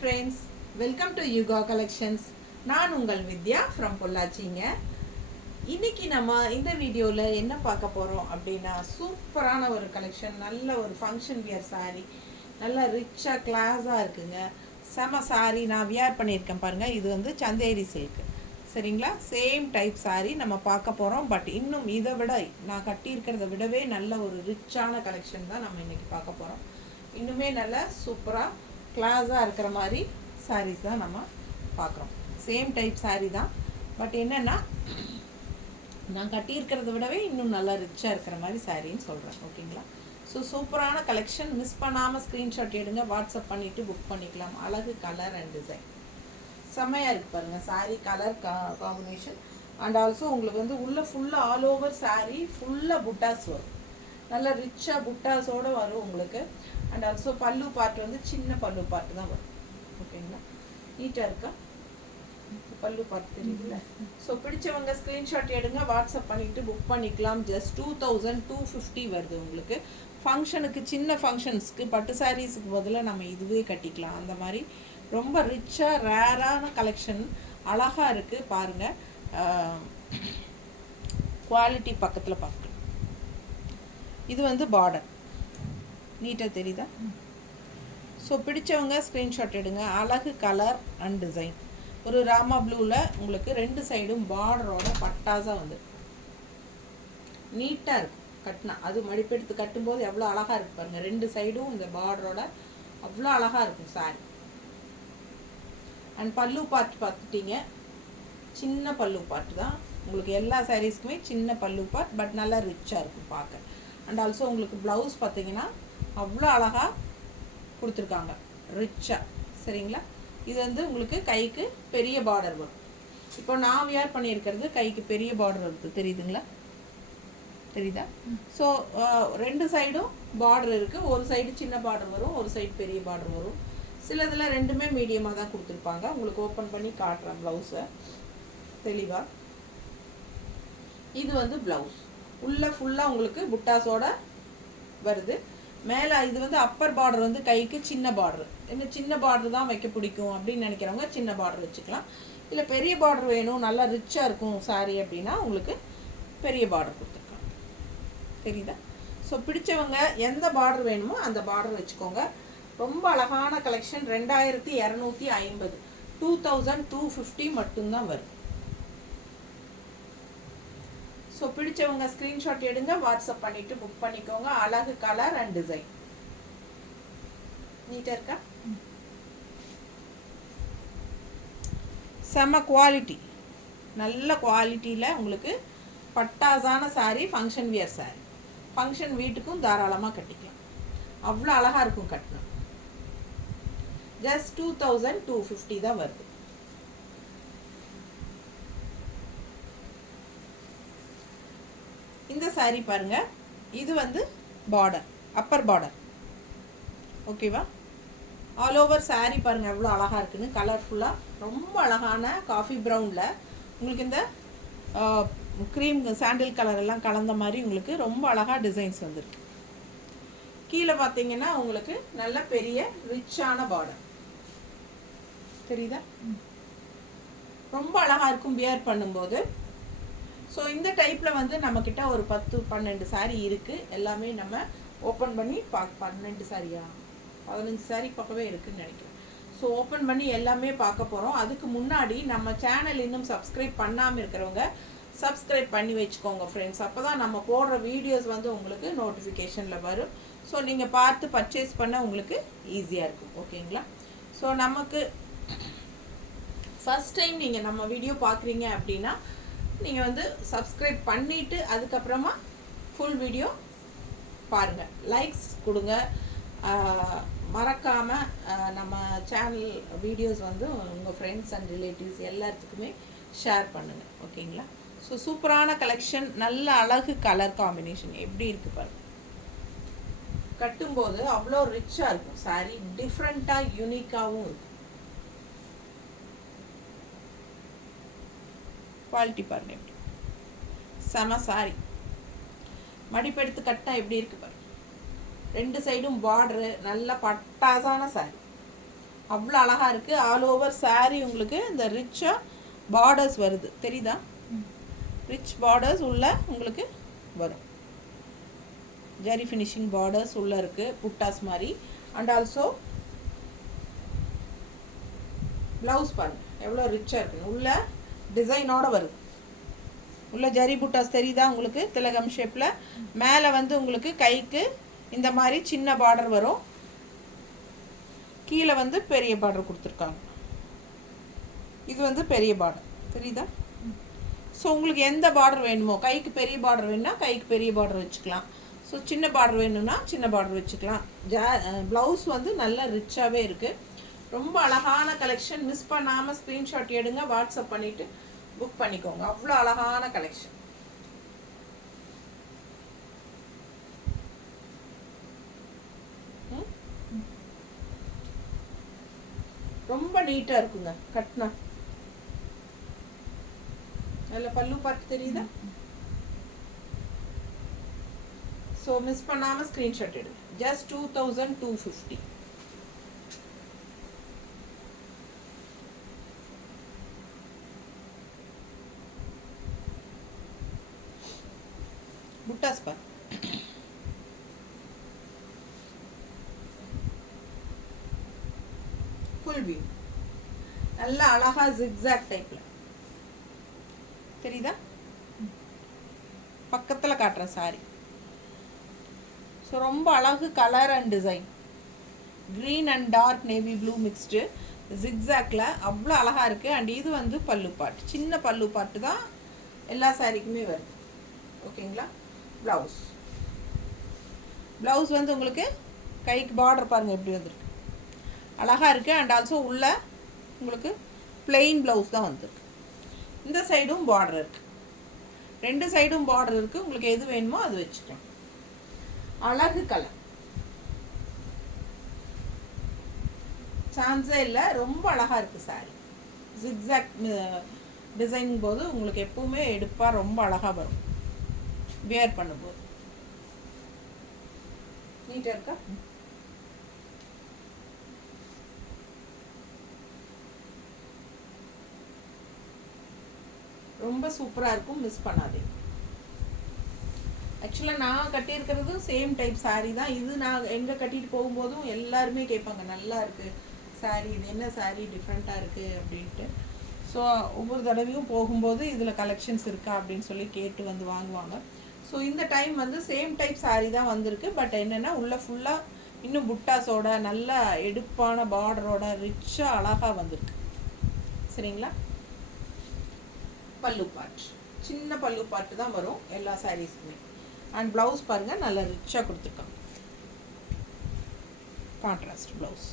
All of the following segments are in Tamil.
friends, welcome to Yuga Collections. நான் உங்கள் வித்யா from பொள்ளாச்சிங்க. இன்னைக்கு நம்ம இந்த வீடியோல என்ன பார்க்க போறோம் அப்படினா சூப்பரான ஒரு கலெக்ஷன், நல்ல ஒரு ஃபங்க்ஷன் வியர் saree, நல்ல ரிச்சா கிளாஸா இருக்குங்க. செம saree நான் வியர் பண்ணியிருக்கேன் பாருங்க. இது வந்து சந்தேரி சில்க். சரிங்களா? சேம் டைப் saree நம்ம பார்க்க போறோம். பட் இன்னும் இதை விட நான் கட்டி இருக்கிறத விடவே நல்ல ஒரு ரிச்சான கலெக்ஷன் தான் நம்ம இன்னைக்கு பார்க்க போறோம். இன்னுமே நல்ல சூப்பரா கிளாஸாக இருக்கிற மாதிரி சாரீஸ் தான் நம்ம பார்க்குறோம். சேம் டைப் சாரீ தான். பட் என்னென்னா நான் கட்டியிருக்கிறத விடவே இன்னும் நல்லா ரிச்சாக இருக்கிற மாதிரி சாரின்னு சொல்கிறேன். ஓகேங்களா? ஸோ சூப்பரான கலெக்ஷன். மிஸ் பண்ணாமல் ஸ்க்ரீன்ஷாட் எடுங்க, வாட்ஸ்அப் பண்ணிவிட்டு புக் பண்ணிக்கலாம். அழகு கலர் அண்ட் டிசைன் செம்மையாக இருக்குது பாருங்கள். Sari colour combination and also உங்களுக்கு வந்து உள்ள ஃபுல்லாக ஆல் ஓவர் சாரீ ஃபுல்லாக புட்டாஸ் வரும். நல்ல ரிச்சாக புட்டாஸோடு வரும் உங்களுக்கு. அண்ட் ஆல்சோ பல்லு பார்ட் வந்து சின்ன பல்லு பார்ட் தான் வரும். ஓகேங்களா? நீட்டாக இருக்கா பல்லு பார்ட் தெரியுதுல்ல? ஸோ பிடிச்சவங்க ஸ்க்ரீன்ஷாட் எடுங்க, வாட்ஸ்அப் பண்ணிவிட்டு புக் பண்ணிக்கலாம். ஜஸ்ட் 2250 வருது உங்களுக்கு. ஃபங்க்ஷனுக்கு சின்ன ஃபங்க்ஷன்ஸ்க்கு பட்டு சாரீஸுக்கு பதிலாக நம்ம இதுவே கட்டிக்கலாம். அந்த மாதிரி ரொம்ப ரிச்சாக ரேரான கலெக்ஷன், அழகாக இருக்குது பாருங்கள். குவாலிட்டி பக்கத்தில் பார்க்கலாம். இது வந்து பார்டர் நீட்டாக தெரியுதா? ஸோ பிடிச்சவங்க ஸ்க்ரீன்ஷாட் எடுங்க. அழகு கலர் அண்ட் டிசைன். ஒரு ராமா ப்ளூவில் உங்களுக்கு ரெண்டு சைடும் பார்டரோட பட்டாஸாக வந்து நீட்டாக இருக்கும் கட்டினா. அது மடிப்பெடுத்து கட்டும்போது எவ்வளோ அழகாக இருக்கு பாருங்கள். ரெண்டு சைடும் இந்த பார்டரோட அவ்வளோ அழகாக இருக்கும் சாரி. அண்ட் பல்லு பார்ட் பார்த்துட்டீங்க, சின்ன பல்லு பார்ட் தான் உங்களுக்கு. எல்லா சாரீஸ்க்குமே சின்ன பல்லு பார்ட், பட் நல்லா ரிச்சாக இருக்கும் பார்க்க. அண்ட் ஆல்சோ உங்களுக்கு ப்ளவுஸ் பார்த்தீங்கன்னா அவ்வளோ அழகாக கொடுத்துருக்காங்க, ரிச்சாக. சரிங்களா? இது வந்து உங்களுக்கு கைக்கு பெரிய பார்டர் வரும். இப்போ நான் வியர் பண்ணியிருக்கிறது கைக்கு பெரிய பார்டர் இருக்குது, தெரியுதுங்களா? தெரியுதா? ஸோ ரெண்டு சைடும் பார்டர் இருக்குது. ஒரு சைடு சின்ன பார்டர் வரும், ஒரு சைடு பெரிய பார்டர் வரும். சிலதில் ரெண்டுமே மீடியமாக தான் கொடுத்துருப்பாங்க. உங்களுக்கு ஓப்பன் பண்ணி காட்டுறேன் ப்ளவுஸை தெளிவாக. இது வந்து ப்ளவுஸ் உள்ள ஃபுல்லாக உங்களுக்கு புட்டாஸோட வருது. மேலே இது வந்து அப்பர் பார்டர் வந்து கைக்கு சின்ன பார்டர். இன்னும் சின்ன பார்டர் தான் வைக்க பிடிக்கும் அப்படின்னு நினைக்கிறவங்க சின்ன பார்டர் வச்சுக்கலாம். இல்லை பெரிய பார்டர் வேணும், நல்லா ரிச்சாக இருக்கும் சாரி அப்படின்னா உங்களுக்கு பெரிய பார்டர் கொடுத்துருக்கலாம். தெரியுதா? ஸோ பிடிச்சவங்க எந்த பார்டர் வேணுமோ அந்த பார்டர் வச்சுக்கோங்க. ரொம்ப அழகான கலெக்ஷன். 2250, 2250 மட்டும்தான் வரும். ஸோ பிடிச்சவங்க ஸ்க்ரீன்ஷாட் எடுங்க, வாட்ஸ்அப் பண்ணிவிட்டு புக் பண்ணிக்கோங்க. அழகு கலர் அண்ட் டிசைன் நீட்டாக இருக்கா? செம்ம குவாலிட்டி, நல்ல குவாலிட்டியில் உங்களுக்கு பட்டாசான sari, function wear sari. Function வீட்டுக்கும் தாராளமாக கட்டிக்கலாம். அவ்வளோ அழகாக இருக்கும் கட்டணும். ஜஸ்ட் 2250 தான் வருது. இந்த சாரீ பாருங்க. இது வந்து பார்டர், அப்பர் பார்டர். ஓகேவா? ஆல் ஓவர் சாரீ பாருங்க எவ்வளோ அழகாக இருக்குன்னு. கலர்ஃபுல்லாக ரொம்ப அழகான காஃபி ப்ரௌனில் உங்களுக்கு இந்த க்ரீம் சாண்டில் கலர் எல்லாம் கலந்த மாதிரி உங்களுக்கு ரொம்ப அழகாக டிசைன்ஸ் வந்துருக்கு. கீழே பார்த்தீங்கன்னா உங்களுக்கு நல்ல பெரிய ரிச்சான பார்டர் தெரியுதா? ரொம்ப அழகாக இருக்கும் வியர் பண்ணும்போது. ஸோ இந்த டைப்பில் வந்து நம்மக்கிட்ட ஒரு 10-12 சாரீ இருக்குது. எல்லாமே நம்ம ஓப்பன் பண்ணி 12 சாரியா 15 சாரீ பக்கவே இருக்குதுன்னு நினைக்கிறேன். ஸோ ஓப்பன் பண்ணி எல்லாமே பார்க்க போகிறோம். அதுக்கு முன்னாடி நம்ம சேனல் இன்னும் சப்ஸ்கிரைப் பண்ணாமல் இருக்கிறவங்க சப்ஸ்கிரைப் பண்ணி வச்சுக்கோங்க ஃப்ரெண்ட்ஸ். அப்போ தான் நம்ம போடுற வீடியோஸ் வந்து உங்களுக்கு நோட்டிஃபிகேஷனில் வரும். ஸோ நீங்கள் பார்த்து பர்ச்சேஸ் பண்ண உங்களுக்கு ஈஸியாக இருக்கும். ஓகேங்களா? ஸோ நமக்கு ஃபஸ்ட் டைம் நீங்கள் நம்ம வீடியோ பார்க்குறீங்க அப்படின்னா நீங்கள் வந்து சப்ஸ்கிரைப் பண்ணிவிட்டு அதுக்கப்புறமா ஃபுல் வீடியோ பாருங்கள், லைக்ஸ் கொடுங்க. மறக்காமல் நம்ம சேனல் வீடியோஸ் வந்து உங்கள் ஃப்ரெண்ட்ஸ் அண்ட் ரிலேட்டிவ்ஸ் எல்லாத்துக்குமே ஷேர் பண்ணுங்கள். ஓகேங்களா? ஸோ சூப்பரான கலெக்ஷன், நல்ல அழகு கலர் காம்பினேஷன் எப்படி இருக்குது பாருங்கள். கட்டும்போது அவ்வளோ ரிச்சாக இருக்கும் சாரீ, டிஃப்ரெண்ட்டாக யூனிக்காகவும் இருக்கும். குவாலிட்டி பாருங்க எப்படி செம சாரி. மடிப்பெடுத்து கட்டா எப்படி இருக்கு பாருங்க. ரெண்டு சைடும் பார்டரு, நல்ல பட்டாசான சாரி. அவ்வளோ அழகாக இருக்குது. ஆல் ஓவர் saree உங்களுக்கு இந்த ரிச்சாக பார்டர்ஸ் வருது, தெரியுதா? ரிச் பார்டர்ஸ் உள்ள உங்களுக்கு வரும். ஜரி ஃபினிஷிங் பார்டர்ஸ் உள்ளே இருக்குது, புட்டாஸ் மாதிரி. அண்ட் ஆல்சோ ப்ளவுஸ் பாருங்க எவ்வளோ ரிச்சாக இருக்குன்னு, உள்ள டிசைனோடு வருது. உள்ள ஜரி புட்டாஸ் தெரியுதா உங்களுக்கு? திலகம் ஷேப்பில். மேலே வந்து உங்களுக்கு கைக்கு இந்த மாதிரி சின்ன பார்டர் வரும், கீழே வந்து பெரிய பார்டர் கொடுத்துருக்காங்க. இது வந்து பெரிய பார்டர் தெரியுதா? ஸோ உங்களுக்கு எந்த பார்டர் வேணுமோ, கைக்கு பெரிய பார்டர் வேணும்னா கைக்கு பெரிய பார்டர் வச்சுக்கலாம். ஸோ சின்ன பார்டர் வேணும்னா சின்ன பார்டர் வச்சுக்கலாம். ப்ளவுஸ் வந்து நல்லா ரிச்சாகவே இருக்குது. ரொம்ப அழகான கலெக்ஷன். மிஸ் பண்ணாமல் ஸ்க்ரீன்ஷாட் எடுங்க, வாட்ஸ்அப் பண்ணிவிட்டு புக் பண்ணிக்கோங்க. அவ்வளோ அழகான கலெக்ஷன். ரொம்ப நீட்டாக இருக்குங்க கட்னா. அதில் பல்லு பார்த்து தெரியுதா? ஸோ மிஸ் பண்ணாமல் ஸ்க்ரீன்ஷாட் எடுங்க. ஜஸ்ட் 2250. புட்டாஸ் பார். ஃபுல் வியூ நல்லா அழகா ஜிக்ஸாக் டைப்ல தெரியுதா? பக்கத்தில் காட்டுறேன் சாரி. ஸோ ரொம்ப அழகு colour and design. Green and dark navy blue mixed ஜிக்ஸாக்ல அவ்வளோ அழகா இருக்குது. அண்ட் இது வந்து பல்லு பாட்டு, சின்ன பல்லு பாட்டு தான் எல்லா சாரிக்குமே வருது. ஓகேங்களா? ப்ளவுஸ் வந்து உங்களுக்கு கைக்கு பார்டர் பாருங்கள் எப்படி வந்துருக்கு, அழகாக இருக்குது. அண்ட் ஆல்சோ உள்ள உங்களுக்கு பிளெயின் ப்ளவுஸ் தான் வந்துருக்கு. இந்த சைடும் பார்டர் இருக்குது, ரெண்டு சைடும் பார்டர் இருக்குது. உங்களுக்கு எது வேணுமோ அது வச்சுக்கலாம். அழகு கலர், சான்ஸே இல்லை, ரொம்ப அழகாக இருக்குது சாரி. ஜிக்ஸாக் டிசைன் போது உங்களுக்கு எப்பவுமே எடுப்பாக ரொம்ப அழகாக வரும் வியர் பண்ணும்போது. நீட்டாக இருக்கா? ரொம்ப சூப்பராக இருக்கும், மிஸ் பண்ணாதீங்க. ஆக்சுவலாக நான் கட்டியிருக்கிறதும் சேம் டைப் சாரீ தான். இது நான் எங்கே கட்டிட்டு போகும்போதும் எல்லாருமே கேட்பாங்க, நல்லா இருக்குது சாரீ, இது என்ன சாரீ டிஃப்ரெண்ட்டாக இருக்குது அப்படின்ட்டு. ஸோ ஒவ்வொரு தடவையும் போகும்போது இதில் கலெக்ஷன்ஸ் இருக்கா அப்படின்னு சொல்லி கேட்டு வந்து வாங்குவாங்க. ஸோ இந்த டைம் வந்து சேம் டைப் சாரீ தான் வந்திருக்கு. பட் என்னென்னா உள்ள ஃபுல்லாக இன்னும் புட்டாஸோட நல்ல எடுப்பான பார்டரோட ரிச்சாக அழகாக வந்திருக்கு. சரிங்களா? பல்லு பாட்டு சின்ன பல்லு பாட்டு தான் வரும் எல்லா சாரீஸுமே. அண்ட் ப்ளவுஸ் பாருங்கள் நல்லா ரிச்சாக கொடுத்துருக்காங்க, கான்ட்ராஸ்ட் ப்ளவுஸ்.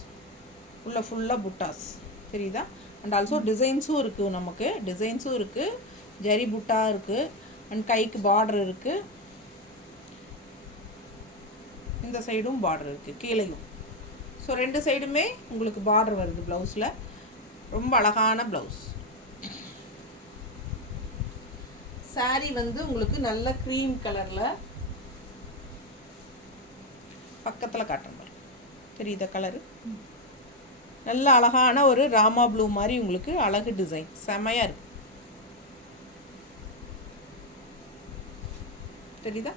உள்ள ஃபுல்லாக புட்டாஸ் தெரியுதா? அண்ட் ஆல்சோ டிசைன்ஸும் இருக்குது, நமக்கு டிசைன்ஸும் இருக்குது, ஜரி புட்டா இருக்குது, அண்ட் கைக்கு பார்டர் இருக்குது. இந்த சைடும் பார்டர் இருக்குது, கீழையும். ஸோ ரெண்டு சைடுமே உங்களுக்கு பார்டர் வருது ப்ளவுஸில். ரொம்ப அழகான ப்ளவுஸ். சாரீ வந்து உங்களுக்கு நல்ல க்ரீம் கலரில், பக்கத்தில் காட்டுற மாதிரி தெரியுதா கலரு? நல்ல அழகான ஒரு ராமா ப்ளூ மாதிரி உங்களுக்கு அழகு டிசைன், செமையாக இருக்கு. தெரியுதா?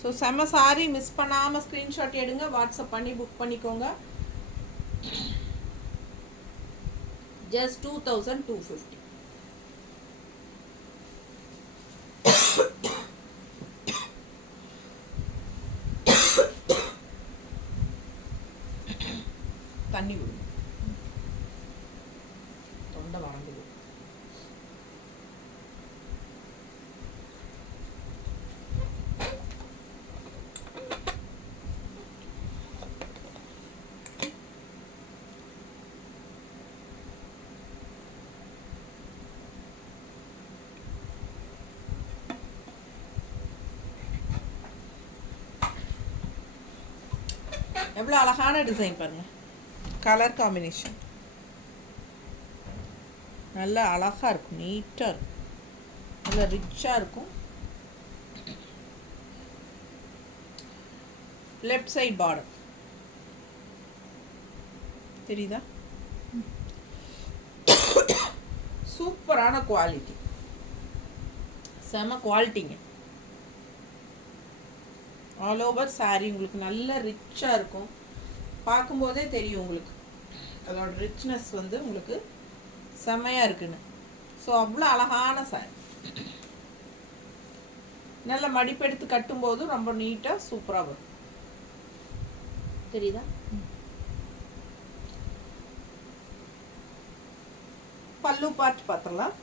ஸோ செம சாரி. மிஸ் பண்ணாமல் ஸ்க்ரீன்ஷாட் எடுங்க, வாட்ஸ்அப் பண்ணி புக் பண்ணிக்கோங்க. ஜஸ்ட் 2250. தண்ணி விடும், தொண்டை வறண்டுது. எவ்வளோ அழகான டிசைன் பாருங்க, கலர் காம்பினேஷன் நல்லா அழகாக இருக்கும், நீட்டாக இருக்கும், நல்லா ரிச்சாக இருக்கும். லெஃப்ட் சைட் பார்டர் தெரியுதா? சூப்பரான குவாலிட்டி, செம குவாலிட்டிங்க. ஆல் ஓவர் சாரீ உங்களுக்கு நல்ல ரிச்சாக இருக்கும். பார்க்கும்போதே தெரியும் உங்களுக்கு அதோட ரிச்னஸ் வந்து உங்களுக்கு செமையாக இருக்குன்னு. ஸோ அவ்வளோ அழகான சாரீ. நல்ல மடிப்பெடுத்து கட்டும்போது ரொம்ப நீட்டாக சூப்பராக வரும். தெரியுதா? பல்லு பார்ட் பார்த்துடலாம்.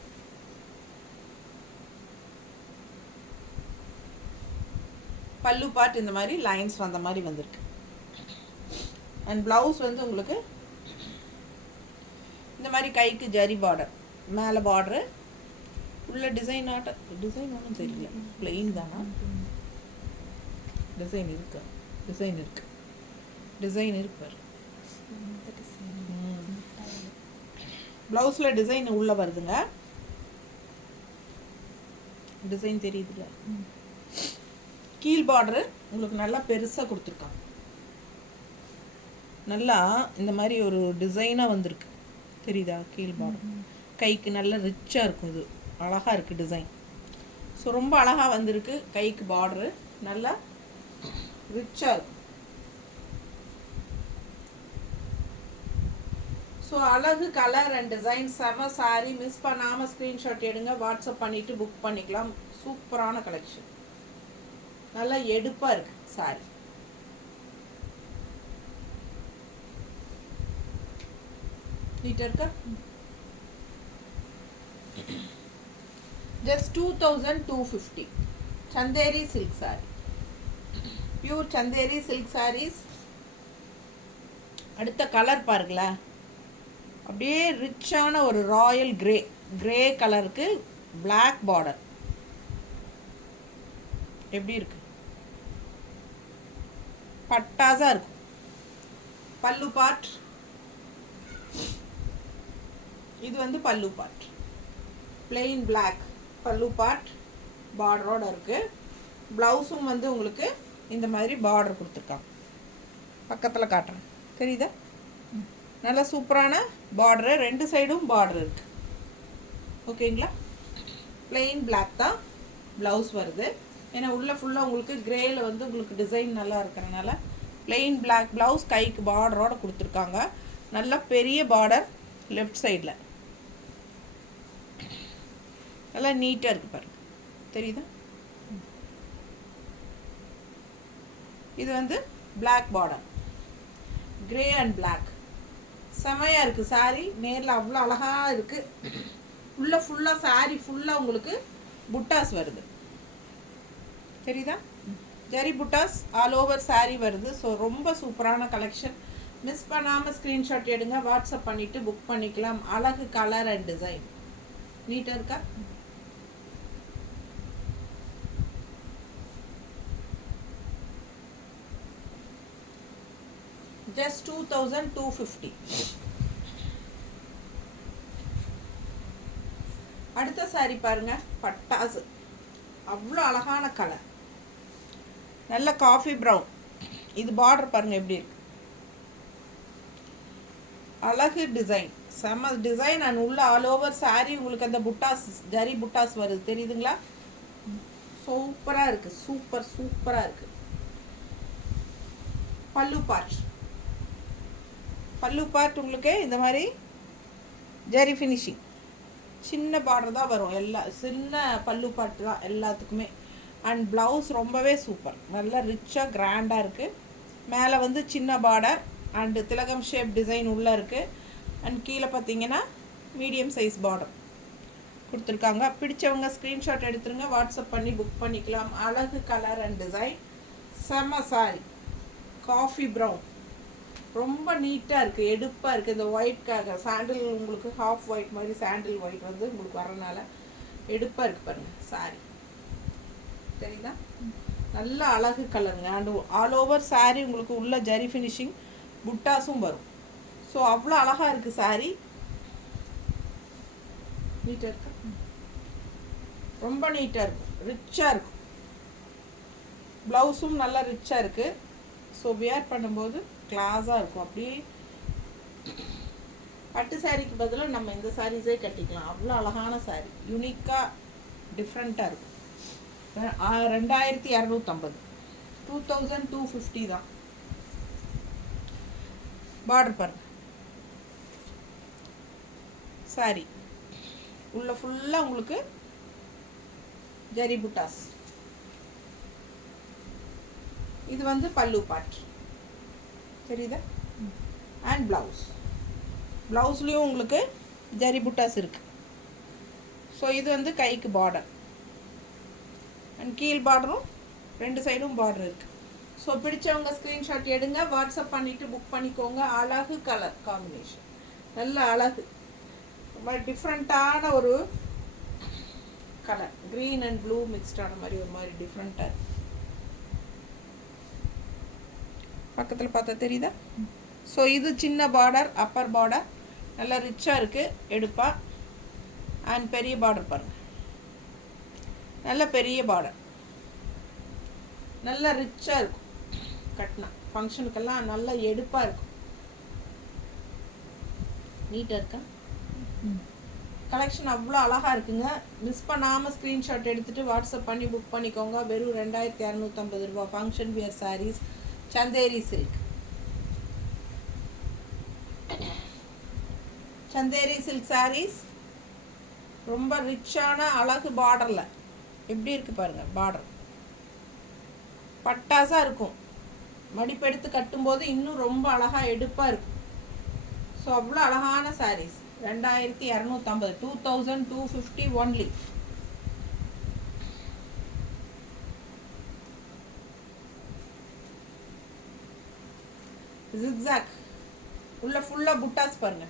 பல்லு பார்ட் இந்த மாதிரி லைன்ஸ் வந்த மாதிரி வந்திருக்கு. அண்ட் ப்ளவுஸ் வந்து உங்களுக்கு இந்த மாதிரி கைக்கு ஜரி பார்டர், மேலே பார்டரு, உள்ள டிசைன் ஒன்றும் தெரியல, பிளெயின் தானா? டிசைன் இருக்கு, டிசைன் இருக்கு பாரு. ப்ளவுஸில் டிசைன் உள்ளே வருதுங்க. டிசைன் தெரியுதுல்ல? கீழ் பார்டரு உங்களுக்கு நல்லா பெருசாக கொடுத்துருக்காங்க. நல்லா இந்த மாதிரி ஒரு டிசைனாக வந்திருக்கு. தெரியுதா? கீழ் பார்டர் கைக்கு நல்லா ரிச்சாக இருக்கும். இது அழகாக இருக்குது டிசைன். ஸோ ரொம்ப அழகாக வந்திருக்கு. கைக்கு பார்டரு நல்லா ரிச்சாக இருக்கும். ஸோ அழகு கலர் அண்ட் டிசைன் செம சாரி. மிஸ் பண்ணாமல் ஸ்க்ரீன்ஷாட் எடுங்க, வாட்ஸ்அப் பண்ணிவிட்டு புக் பண்ணிக்கலாம். சூப்பரான கலெக்ஷன், நல்லா எடுப்பாக இருக்குது சாரி. நீட்டாக இருக்கா? Just 2250 Chanderi silk sari, pure Chanderi silk saris. அடுத்த கலர் பாருங்களேன், அப்படியே ரிச்சான ஒரு ராயல் கிரே கலருக்கு பிளாக் பார்டர். எப்படி இருக்கு? பட்டாசா இருக்கும். பல்லு பார்ட் இது வந்து pallu part plain black pallu part பார்டரோட இருக்கு. ப்ளவுஸும் வந்து உங்களுக்கு இந்த மாதிரி பார்டர் கொடுத்துருக்காங்க. பக்கத்தில் காட்டுறேன், தெரியுதா? நல்லா சூப்பரான பார்டரு, ரெண்டு சைடும் பார்டர் இருக்கு. ஓகேங்களா? பிளெயின் பிளாக் தான் ப்ளவுஸ் வருது. ஏன்னா உள்ள ஃபுல்லாக உங்களுக்கு கிரேயில் வந்து உங்களுக்கு டிசைன் நல்லா இருக்கிறனால பிளெயின் பிளாக் ப்ளவுஸ், கைக்கு பார்டரோட கொடுத்துருக்காங்க. நல்லா பெரிய பார்டர் லெஃப்ட் சைடில், நல்லா நீட்டாக இருக்குது பாருங்க. தெரியுதா? இது வந்து black border, grey and black. செமையாக இருக்குது சாரீ. நேரில் அவ்வளோ அழகாக இருக்குது. உள்ளே ஃபுல்லாக சாரீ ஃபுல்லாக உங்களுக்கு புட்டாஸ் வருது. தெரியுதா? ஜரி புட்டாஸ் ஆல் ஓவர் சாரீ வருது. ஸோ ரொம்ப சூப்பரான கலெக்ஷன். மிஸ் பண்ணாமல் ஸ்க்ரீன்ஷாட் எடுங்க, வாட்ஸ்அப் பண்ணிவிட்டு புக் பண்ணிக்கலாம். அழகு கலர் அண்ட் டிசைன் நீட்டாக இருக்கா? ஜஸ்ட் 2250. அடுத்த சாரி பாருங்க, பட்டாசு. அவ்வளோ அழகான கலர், நல்ல காஃபி ப்ரௌன். இது பார்டர் பாருங்க எப்படி இருக்கு, அழகு டிசைன், செம்ம டிசைன். அண்ட் உள்ள ஆல் ஓவர் சாரி உங்களுக்கு அந்த புட்டாஸ், ஜரி புட்டாஸ் வருது. தெரியுதுங்களா? சூப்பராக இருக்கு, சூப்பராக இருக்கு. பல்லு பார்ட் உங்களுக்கு இந்த மாதிரி ஜரி ஃபினிஷிங், சின்ன பார்டர் தான் வரும். சின்ன பல்லு பார்ட் தான் எல்லாத்துக்குமே. அண்ட் ப்ளவுஸ் ரொம்பவே சூப்பர், நல்லா ரிச்சாக கிராண்டாக இருக்குது. மேலே வந்து சின்ன பார்டர் அண்டு திலகம் ஷேப் டிசைன் உள்ளே இருக்குது. அண்ட் கீழே பார்த்தீங்கன்னா மீடியம் சைஸ் பார்டர் கொடுத்துருக்காங்க. பிடிச்சவங்க ஸ்க்ரீன்ஷாட் எடுத்துருங்க, வாட்ஸ்அப் பண்ணி புக் பண்ணிக்கலாம். அழகு கலர் அண்ட் டிசைன், செம்ம சாரி. காஃபி ப்ரௌன் ரொம்ப நீட்டாக இருக்குது, எடுப்பாக இருக்குது. இந்த ஒயிட்காக சாண்டில் உங்களுக்கு ஹாஃப் ஒயிட் மாதிரி சாண்டில் ஒயிட் வந்து உங்களுக்கு வரனால எடுப்பாக இருக்குது பாருங்கள் சாரி. சரிங்களா? நல்ல அழகு கலருங்க. அண்ட் ஆல் ஓவர் சாரி உங்களுக்கு உள்ள ஜரி ஃபினிஷிங் புட்டாஸும் வரும். ஸோ அவ்வளோ அழகாக இருக்குது சாரி. நீட்டாக இருக்கு, ரொம்ப நீட்டாக இருக்கும், ரிச்சாக இருக்கும். ப்ளவுஸும் நல்லா ரிச்சாக இருக்குது. ஸோ வியர் பண்ணும்போது கிளாஸாக இருக்கும். அப்படியே பட்டு சாரிக்கு பதிலாக நம்ம இந்த சாரீஸே கட்டிக்கலாம். அவ்வளோ அழகான சாரீ, யூனிக்காக டிஃப்ரெண்ட்டாக இருக்கும். 2250, 2250 தான். பார்டர் பாருங்க, சாரி உள்ள ஃபுல்லாக உங்களுக்கு ஜரி புட்டாஸ். இது வந்து பல்லு பார்ட் தெரியுதா, அண்ட் ப்ளவுஸ். ப்ளவுஸ்லேயும் உங்களுக்கு ஜரி புட்டாஸ் இருக்குது. ஸோ இது வந்து கைக்கு பார்டர், அண்ட் கீழ் பார்டரும் 2 சைடும் பார்டர் இருக்குது. ஸோ பிடிச்சவங்க ஸ்க்ரீன்ஷாட் எடுங்க, வாட்ஸ்அப் பண்ணிவிட்டு புக் பண்ணிக்கோங்க. அழகு கலர் காம்பினேஷன், நல்ல அழகு, ரொம்ப டிஃப்ரெண்ட்டான ஒரு கலர், க்ரீன் அண்ட் ப்ளூ மிக்ஸ்டான மாதிரி ஒரு மாதிரி டிஃப்ரெண்ட்டாக இருக்குது. பக்கத்தில் பார்த்தா தெரியுதா? ஸோ இது சின்ன பார்டர், அப்பர் பார்டர், நல்லா ரிச்சாக இருக்குது எடுப்பா. அண்ட் பெரிய பார்டர் பாருங்கள், நல்ல பெரிய பார்டர், நல்லா ரிச்சாக இருக்கும். கட்டினா ஃபங்க்ஷனுக்கெல்லாம் நல்லா எடுப்பாக இருக்கும். நீட்டாக இருக்கா கலெக்ஷன், அவ்வளோ அழகாக இருக்குங்க. மிஸ் பண்ணாமல் ஸ்க்ரீன்ஷாட் எடுத்துகிட்டு வாட்ஸ்அப் பண்ணி புக் பண்ணிக்கோங்க. வெறும் 2250 ரூபா. Function wear saris, Chanderi silk. Chanderi silk saris ரொம்ப ரிச்சான அழகு பார்டரில் எப்படி இருக்குது பாருங்கள். பார்டர் பட்டாசாக இருக்கும், மடிப்பெடுத்து கட்டும்போது இன்னும் ரொம்ப அழகாக எடுப்பாக இருக்கும். ஸோ அவ்வளோ அழகான சாரீஸ். 2250, 2250 ஒன்லி. ஜிக்ஸாக் உள்ள ஃபுல்லாக புட்டாஸ் பாருங்க,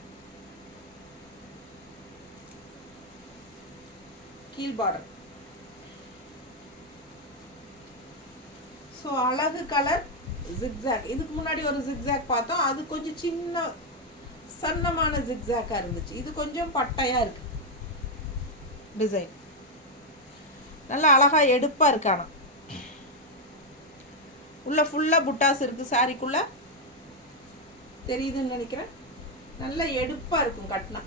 கீழ் பார்டர். ஸோ அழகு கலர் ஜிக்ஸாக். இதுக்கு முன்னாடி ஒரு ஜிக்ஸாக் பார்த்தோம், அது கொஞ்சம் சின்ன சன்னமான ஜிக்ஸாக்காக இருந்துச்சு. இது கொஞ்சம் பட்டையாக இருக்கு டிசைன், நல்லா அழகாக எடுப்பாக இருக்கானா. உள்ள ஃபுல்லாக புட்டாஸ் இருக்குது. சாரிக்குள்ளே தெரியுதுன்னு நினைக்கிறேன். நல்லா எடுப்பாக இருக்கும் கட்டினா.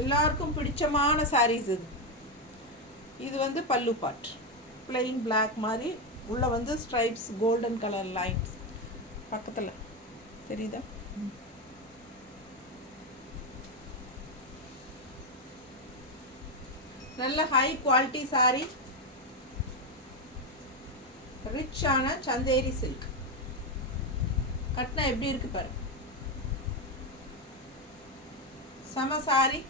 எல்லாருக்கும் பிடிச்சமான சாரீஸ் இது. இது வந்து பல்லு பார்ட், பிளெயின் பிளாக் மாதிரி, உள்ள வந்து ஸ்ட்ரைப்ஸ், கோல்டன் கலர் லைன்ஸ். பக்கத்தில் தெரியுதா? நல்ல ஹை குவாலிட்டி சாரி, ரிச்சான சந்தேரி சில்க். கட்டினா எப்படி இருக்கு பாரு, சம சாரி.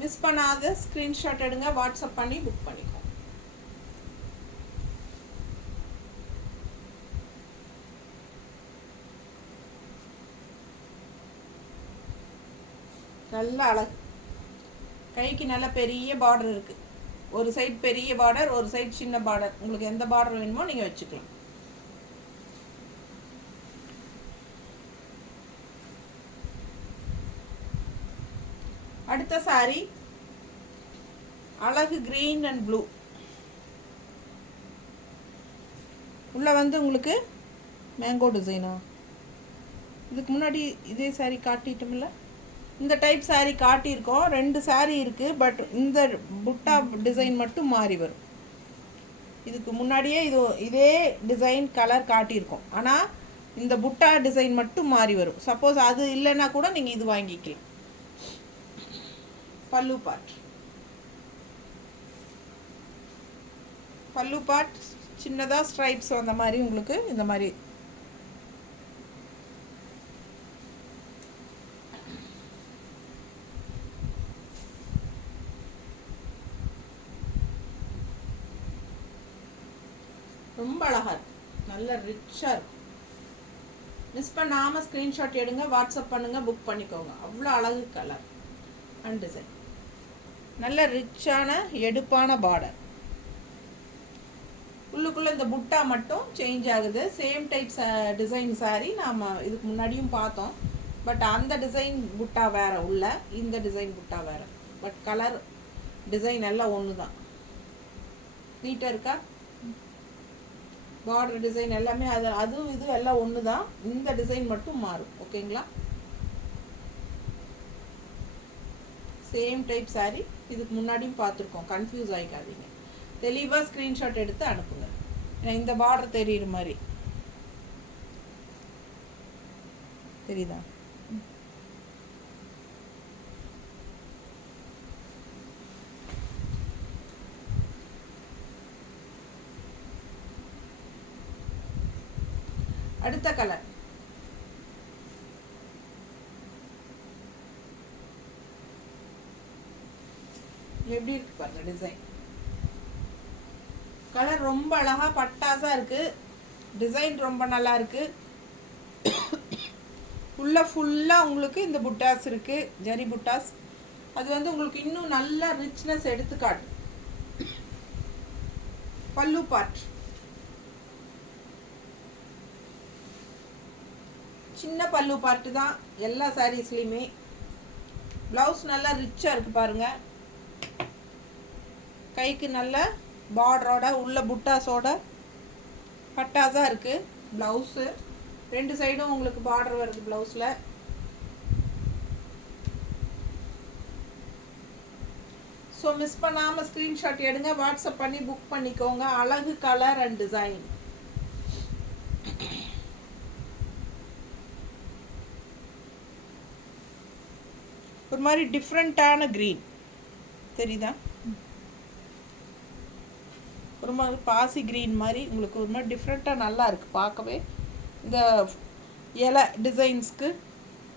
மிஸ் பண்ணாத ஸ்க்ரீன்ஷாட் எடுங்க, வாட்ஸ்அப் பண்ணி புக் பண்ணிக்கோ. நல்ல அழகு, கைக்கு நல்ல பெரிய பார்டர் இருக்குது. ஒரு சைடு பெரிய பார்டர், ஒரு சைடு சின்ன பார்டர். உங்களுக்கு எந்த பார்டர் வேணுமோ நீங்கள் வச்சுக்கலாம். அடுத்த சாரி அழகு கிரீன் அண்ட் ப்ளூ. உள்ள வந்து உங்களுக்கு மேங்கோ டிசைனா. இதுக்கு முன்னாடி இதே சாரி காட்டிட்டோம்ல, இந்த டைப் சாரி காட்டியிருக்கோம். 2 சாரி இருக்குது, பட் இந்த புட்டா டிசைன் மட்டும் மாறி வரும். இதுக்கு முன்னாடியே இதே டிசைன் கலர் காட்டியிருக்கோம், ஆனால் இந்த புட்டா டிசைன் மட்டும் மாறி வரும். சப்போஸ் அது இல்லைன்னா கூட நீங்கள் இது வாங்கிக்கலாம். பல்லு பார்ட், பல்லு பார்ட் சின்னதாக ஸ்ட்ரைப்ஸ் அந்த மாதிரி உங்களுக்கு இந்த மாதிரி. ரொம்ப அழகாக இருக்கும், நல்ல ரிச்சாக இருக்கும். மிஸ் பண்ணாமல் ஸ்க்ரீன்ஷாட் எடுங்க, வாட்ஸ்அப் பண்ணுங்கள், புக் பண்ணிக்கோங்க. அவ்வளோ அழகு கலர் அண்ட் டிசைன், நல்ல ரிச்சான எடுப்பான பார்டர். உள்ளுக்குள்ளே இந்த புட்டா மட்டும் சேஞ்ச் ஆகுது. சேம் டைப் டிசைன் சாரி நாம் இதுக்கு முன்னாடியும் பார்த்தோம், பட் அந்த டிசைன் புட்டா வேறு, உள்ள இந்த டிசைன் புட்டா வேறு, பட் கலர் டிசைன் எல்லாம் ஒன்று தான். நீட்டாக இருக்கா? பார்டர் டிசைன் எல்லாமே அதுவும் இது எல்லாம் ஒன்று தான். இந்த டிசைன் மட்டும் மாறும். ஓகேங்களா? Same type saree. இதுக்கு முன்னாடியும் பார்த்துருக்கோம், கன்ஃபியூஸ் ஆகிக்காதீங்க. தெளிவாக ஸ்க்ரீன்ஷாட் எடுத்து அனுப்புங்க. இந்த பார்டர் தெரியுற மாதிரி தெரியுதா? அடுத்த கலர் எப்படி இருக்கு பாருங்க. டிசைன் கலர் ரொம்ப அழகா பட்டாசா இருக்கு. டிசைன் ரொம்ப நல்லா இருக்கு. ஃபுல்லா உங்களுக்கு இந்த புட்டாஸ் இருக்கு, ஜரி புட்டாஸ். அது வந்து உங்களுக்கு இன்னும் நல்ல ரிச்னஸ் எடுத்துக்காட்டும். பல்லு பார்ட் சின்ன பல்லு பார்ட்டு தான் எல்லா சாரீஸ்லையுமே. ப்ளவுஸ் நல்லா ரிச்சாக இருக்குது பாருங்கள். கைக்கு நல்ல பார்டரோட உள்ள புட்டாஸோட பட்டாஸாக இருக்குது ப்ளவுஸு. 2 சைடும் உங்களுக்கு பார்டர் வருது ப்ளவுஸில். ஸோ மிஸ் பண்ணாமல் ஸ்க்ரீன்ஷாட் எடுங்க, வாட்ஸ்அப் பண்ணி புக் பண்ணிக்கோங்க. அழகு கலர் அண்ட் டிசைன். ஒரு மாதிரி டிஃப்ரெண்ட்டான க்ரீன் தெரியுதா? ஒரு மாதிரி பாசி க்ரீன் மாதிரி உங்களுக்கு ஒரு மாதிரி டிஃப்ரெண்ட்டாக நல்லா இருக்குது பார்க்கவே. இந்த இலை டிசைன்ஸ்க்கு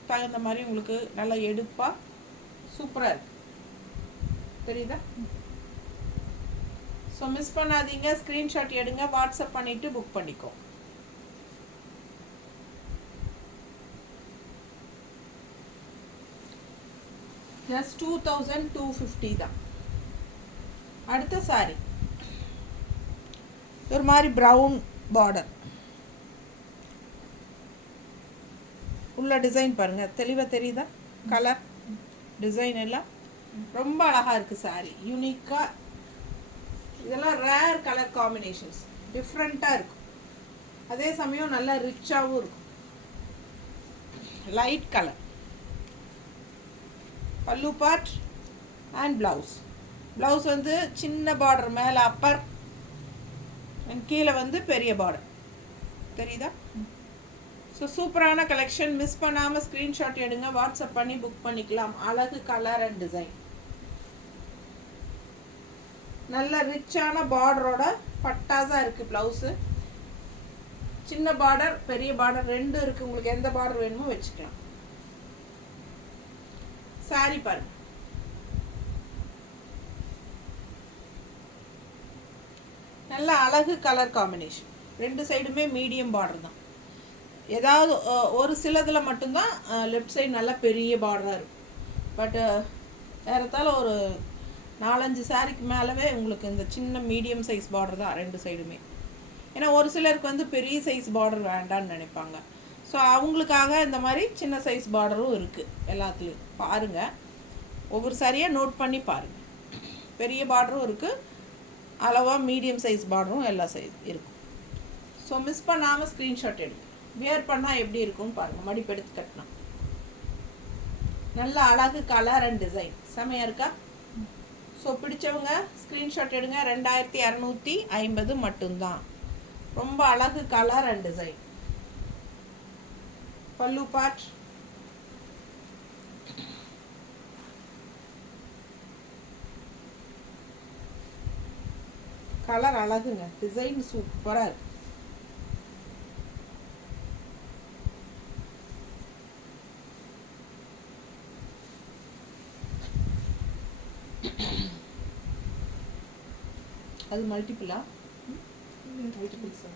தகுந்த மாதிரி உங்களுக்கு நல்லா எடுப்பாக சூப்பராக இருக்குது தெரியுதா? ஸோ மிஸ் பண்ணாதீங்க, ஸ்க்ரீன்ஷாட் எடுங்க, வாட்ஸ்அப் பண்ணிவிட்டு புக் பண்ணிக்கோ. ஜஸ்ட் 2250 தான். அடுத்த சாரி ஒரு மாதிரி ப்ரௌன் பார்டர், உள்ள டிசைன் பாருங்க, தெளிவாக தெரியுதா? கலர் டிசைன் எல்லாம் ரொம்ப அழகாக இருக்குது சாரி, யூனிக்காக. இதெல்லாம் ரேர் கலர் காம்பினேஷன்ஸ், டிஃப்ரெண்ட்டாக இருக்கும். அதே சமயம் நல்லா ரிச்சாகவும் இருக்கும். லைட் கலர் பல்லு பார்ட் அண்ட் ப்ளவுஸ். ப்ளவுஸ் வந்து சின்ன பார்டர், மேலே அப்பர் அண்ட் கீழே வந்து பெரிய பார்டர் தெரியுதா? ஸோ சூப்பரான கலெக்ஷன். மிஸ் பண்ணாமல் ஸ்க்ரீன்ஷாட் எடுங்க, வாட்ஸ்அப் பண்ணி புக் பண்ணிக்கலாம். அழகு கலர் அண்ட் டிசைன். நல்ல ரிச்சான பார்டரோட பட்டாஸாக இருக்குது ப்ளவுஸு. சின்ன பார்டர் பெரிய பார்டர் 2 இருக்குது. உங்களுக்கு எந்த பார்டர் வேணுமோ வச்சுக்கலாம். சாரி பாருங்க, நல்ல அழகு கலர் காம்பினேஷன். 2 சைடுமே மீடியம் பார்டர் தான். ஏதாவது ஒரு சிலதில் மட்டும்தான் லெஃப்ட் சைடு நல்லா பெரிய பார்டராக இருக்கும். பட் ஏறத்தாழ ஒரு 4-5 சாரிக்கு மேலவே உங்களுக்கு இந்த சின்ன மீடியம் சைஸ் பார்டர் தான் 2 சைடுமே. ஏன்னா ஒரு சிலருக்கு வந்து பெரிய சைஸ் பார்டர் வேண்டான்னு நினைப்பாங்க. ஸோ அவங்களுக்காக இந்த மாதிரி சின்ன சைஸ் பார்டரும் இருக்குது எல்லாத்துலேயும். பாருங்கள், ஒவ்வொரு சாரியாக நோட் பண்ணி பாருங்கள். பெரிய பார்டரும் இருக்குது, அளவாக மீடியம் சைஸ் பார்டரும் எல்லா சைஸ் இருக்கும். ஸோ மிஸ் பண்ணாமல் ஸ்க்ரீன்ஷாட் எடுங்க. வியர் பண்ணால் எப்படி இருக்கும்னு பாருங்கள். மடிப்பு எடுத்து கட்டினா நல்ல அழகு கலர் அண்ட் டிசைன் செமையாக இருக்கா? ஸோ பிடிச்சவங்க ஸ்க்ரீன்ஷாட் எடுங்க. 2250 மட்டும்தான். ரொம்ப அழகு கலர் அண்ட் டிசைன். பல்லு பார்ட் கலர் அழகுங்க, டிசைன் சூப்பராக இருக்கு. அது மல்டிபிளா? மல்டிபிள்ஸா?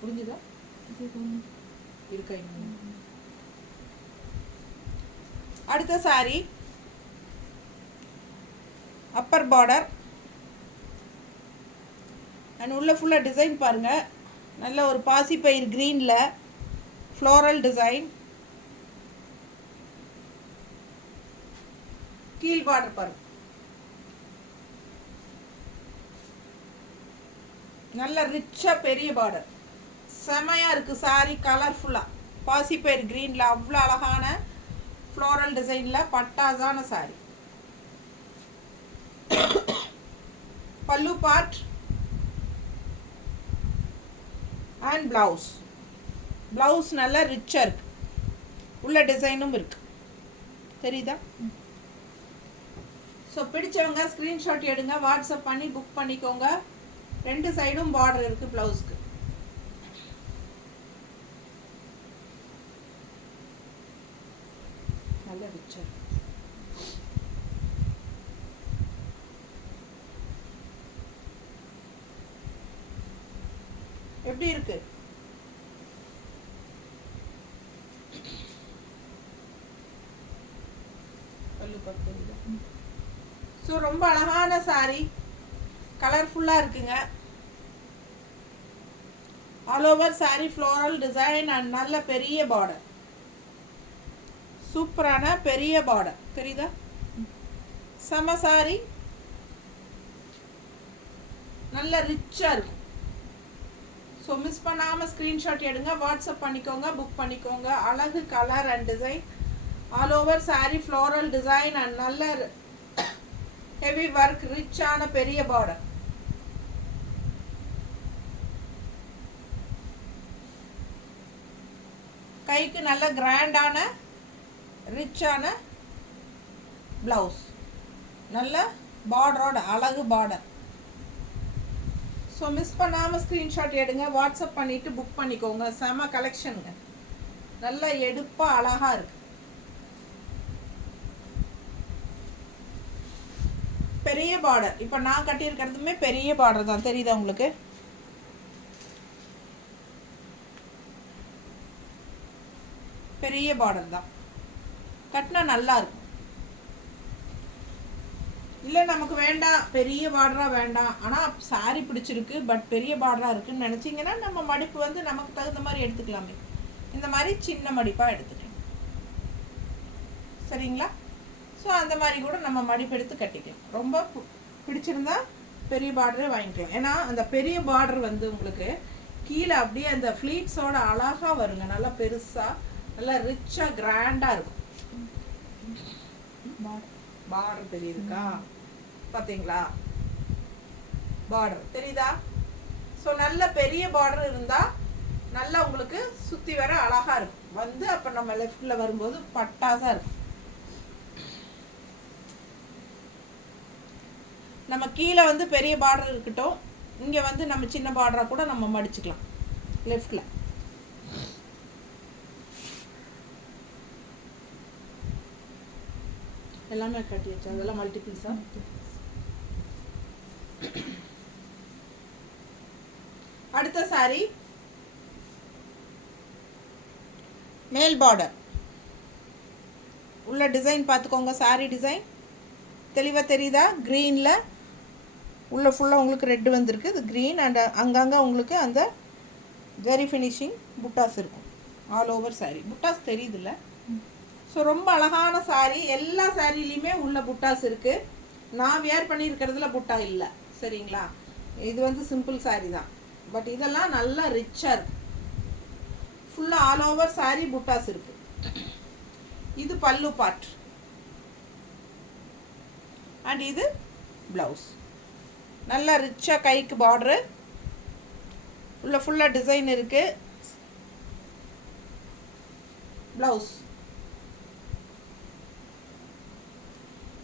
புரிஞ்சுதா? இருக்கா? அடுத்த சாரி அப்பர் பார்டர் அண்ட் உள்ள ஃபுல்லாக டிசைன் பாருங்கள். நல்ல ஒரு பாசிப்பயிர் க்ரீனில் ஃப்ளோரல் டிசைன். கீழ் பார்டர் பாருங்க, நல்ல ரிச்சாக பெரிய பார்டர் செமையாக இருக்குது. சாரி கலர்ஃபுல்லாக பாசிப்பயிர் க்ரீனில் அவ்வளோ அழகான ஃப்ளோரல் டிசைனில் பட்டாசான சாரி. பல்லு பார்ட் அண்ட் ப்ளவுஸ். ப்ளவுஸ் நல்லா ரிச்சாக இருக்குது, உள்ள டிசைனும் இருக்குது, தெரியுதா? ஸோ பிடிச்சவங்க ஸ்க்ரீன்ஷாட் எடுங்க, வாட்ஸ்அப் பண்ணி புக் பண்ணிக்கோங்க. 2 சைடும் பார்டர் இருக்குது ப்ளவுஸ்க்கு. நல்ல ரிச்சர். எப்படி இருக்கு? ஸோ ரொம்ப அழகான சாரி, கலர்ஃபுல்லாக இருக்குங்க. All over sorry floral design and நல்ல பெரிய பார்டர், சூப்பரான பெரிய பார்டர், தெரியுதா? செம சாரி, நல்ல ரிச்சாக இருக்கும். ஸோ மிஸ் பண்ணாமல் ஸ்க்ரீன்ஷாட் எடுங்க, வாட்ஸ்அப் பண்ணிக்கோங்க, புக் பண்ணிக்கோங்க. அழகு colour and design, all over sorry floral design and நல்ல ஹெவி ஒர்க், ரிச்சான பெரிய பார்டர். கைக்கு நல்ல கிராண்டான ரிச்சான ப்ளவுஸ், நல்ல பார்டரோட அழகு பார்டர். ஸோ மிஸ் பண்ணாமல் ஸ்க்ரீன்ஷாட் எடுங்க, வாட்ஸ்அப் பண்ணிவிட்டு புக் பண்ணிக்கோங்க. செம கலெக்ஷனுங்க, நல்ல எடுப்பாக அழகாக இருக்குது. பெரிய பார்டர், இப்போ நான் கட்டியிருக்கிறதுமே பெரிய பார்டர் தான், தெரியுதா உங்களுக்கு? பெரிய பார்டர் தான், கட்டினா நல்லா இருக்கும். இல்லை நமக்கு வேண்டாம் பெரிய பார்டராக வேண்டாம், ஆனால் சாரி பிடிச்சிருக்கு பட் பெரிய பார்டராக இருக்குன்னு நினச்சிங்கன்னா நம்ம மடிப்பு வந்து நமக்கு தகுந்த மாதிரி எடுத்துக்கலாமே. இந்த மாதிரி சின்ன மடிப்பாக எடுத்துக்கணும், சரிங்களா? ஸோ அந்த மாதிரி கூட நம்ம மடிப்பு எடுத்து கட்டிக்கலாம். ரொம்ப பிடிச்சிருந்தா பெரிய பார்டரே வாங்கிக்கலாம். ஏன்னா அந்த பெரிய பார்டர் வந்து உங்களுக்கு கீழே அப்படியே அந்த ஃப்ளீட்ஸோட அழகாக வருங்க, நல்லா பெருசாக, நல்லா ரிச்சாக கிராண்டாக இருக்கும். பார்டர் தெரியுதுக்கா? பார்த்தீங்களா? பார்டர் தெரியுதா? ஸோ நல்ல பெரிய பார்டர் இருந்தால் நல்லா உங்களுக்கு சுற்றி வர அழகாக இருக்கும். வந்து அப்போ நம்ம லெஃப்டில் வரும்போது பட்டாசாக இருக்கும். நம்ம கீழே வந்து பெரிய பார்டர் இருக்கட்டும், இங்கே வந்து நம்ம சின்ன பார்டராக கூட நம்ம மடிச்சுக்கலாம் லெஃப்டில். எல்லாமே கட்டி வச்சு அதெல்லாம் மல்டிபிள்ஸாக. அடுத்த சாரி மேல் பார்டர், உள்ள டிசைன் பார்த்துக்கோங்க. சாரி டிசைன் தெளிவாக தெரியுதா? க்ரீனில் உள்ள ஃபுல்லாக உங்களுக்கு ரெட்டு வந்திருக்கு, இது க்ரீன் அண்ட் அங்கங்கே உங்களுக்கு அந்த ஜரி ஃபினிஷிங் புட்டாஸ் இருக்கும். ஆல் ஓவர் சாரி புட்டாஸ் தெரியுதுல்ல? ஸோ ரொம்ப அழகான சாரி, எல்லா சாரிலையுமே உள்ள புட்டாஸ் இருக்குது. நான் வேர் பண்ணியிருக்கிறதுல புட்டா இல்லை, சரிங்களா? இது வந்து சிம்பிள் சாரி தான், பட் இதெல்லாம் நல்லா ரிச்சாக இருக்குது. ஃபுல்லாக ஆல் ஓவர் சாரி புட்டாஸ் இருக்குது. இது பல்லு பார்ட் அண்ட் இது ப்ளவுஸ். நல்லா ரிச்சாக கைக்கு பார்டரு, உள்ள ஃபுல்லாக டிசைன் இருக்குது. ப்ளவுஸ்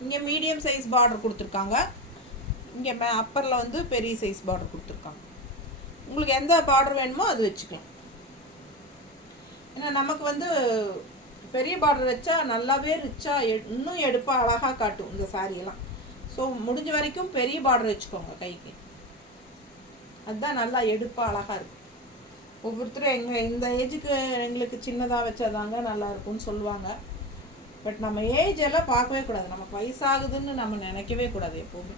இங்கே மீடியம் சைஸ் பார்டர் கொடுத்துருக்காங்க, இங்கே அப்பரில் வந்து பெரிய சைஸ் பார்டர் கொடுத்துருக்காங்க. உங்களுக்கு எந்த பார்டர் வேணுமோ அது வச்சுக்கலாம். ஏன்னா நமக்கு வந்து பெரிய பார்டர் வச்சா நல்லாவே ரிச்சாக இன்னும் எடுப்பாக அழகாக காட்டும் இந்த சாரியெல்லாம். ஸோ முடிஞ்ச வரைக்கும் பெரிய பார்டர் வச்சுக்கோங்க கைக்கு, அதுதான் நல்லா எடுப்பாக அழகாக இருக்கும். ஒவ்வொருத்தரும் இந்த ஏஜுக்கு எங்களுக்கு சின்னதாக வச்சாதாங்க நல்லாயிருக்கும்னு சொல்லுவாங்க. பட் நம்ம ஏஜ் எல்லாம் பார்க்கவே கூடாது, நமக்கு வயசாகுதுன்னு நம்ம நினைக்கவே கூடாது. எப்போவுமே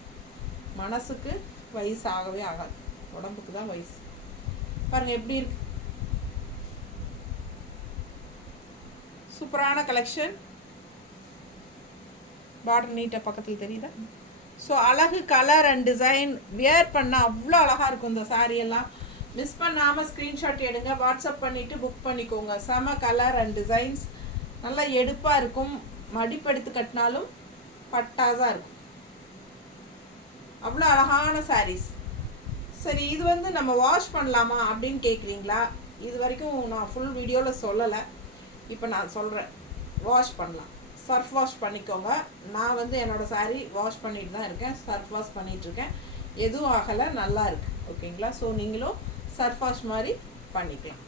மனசுக்கு வயசு ஆகவே ஆகாது, உடம்புக்கு தான் வயசு. பாருங்கள் எப்படி இருக்கு, சூப்பரான கலெக்ஷன். பார்டர் நீட்டாக பக்கத்தில் தெரியுதா? ஸோ அழகு கலர் அண்ட் டிசைன், வியர் பண்ணால் அவ்வளோ அழகாக இருக்கும் இந்த சாரியெல்லாம். மிஸ் பண்ணாமல் ஸ்க்ரீன்ஷாட் எடுங்க, வாட்ஸ்அப் பண்ணிவிட்டு புக் பண்ணிக்கோங்க. செம கலர் அண்ட் டிசைன்ஸ், நல்லா எடுப்பாக இருக்கும். மடிப்பெடுத்து கட்டினாலும் பட்டாதான் இருக்கும். அவ்வளோ அழகான சாரீஸ். சரி, இது வந்து நம்ம வாஷ் பண்ணலாமா அப்படின்னு கேட்குறீங்களா? இது வரைக்கும் நான் ஃபுல் வீடியோவில் சொல்லலை. இப்போ நான் சொல்கிறேன். வாஷ் பண்ணலாம். சர்ஃப் வாஷ் பண்ணிக்கோங்க. நான் வந்து என்னோடய சாரீ வாஷ் பண்ணிட்டு தான் இருக்கேன். சர்ஃப் வாஷ் பண்ணிகிட்ருக்கேன். எதுவும் ஆகலை, நல்லா இருக்குது. ஓகேங்களா? ஸோ நீங்களும் சர்ஃப் வாஷ் மாதிரி பண்ணிக்கலாம்.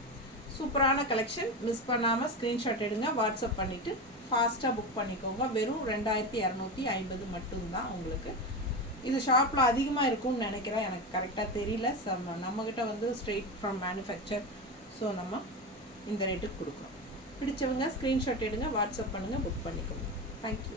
சூப்பரான கலெக்ஷன். மிஸ் பண்ணாமல் ஸ்க்ரீன்ஷாட் எடுங்க, வாட்ஸ்அப் பண்ணிவிட்டு ஃபாஸ்ட்டாக புக் பண்ணிக்கோங்க. வெறும் 2250 மட்டும்தான் உங்களுக்கு. இது ஷாப்பில் அதிகமாக இருக்கும்னு நினைக்கிறேன், எனக்கு கரெக்டாக தெரியல. நம்மக்கிட்ட வந்து ஸ்ட்ரெயிட் ஃப்ரம் மேனுஃபேக்சர். ஸோ நம்ம இந்த ரேட்டுக்கு கொடுக்குறோம். பிடிச்சவங்க ஸ்க்ரீன்ஷாட் எடுங்க, வாட்ஸ்அப் பண்ணுங்கள், புக் பண்ணிக்கோங்க. தேங்க்யூ.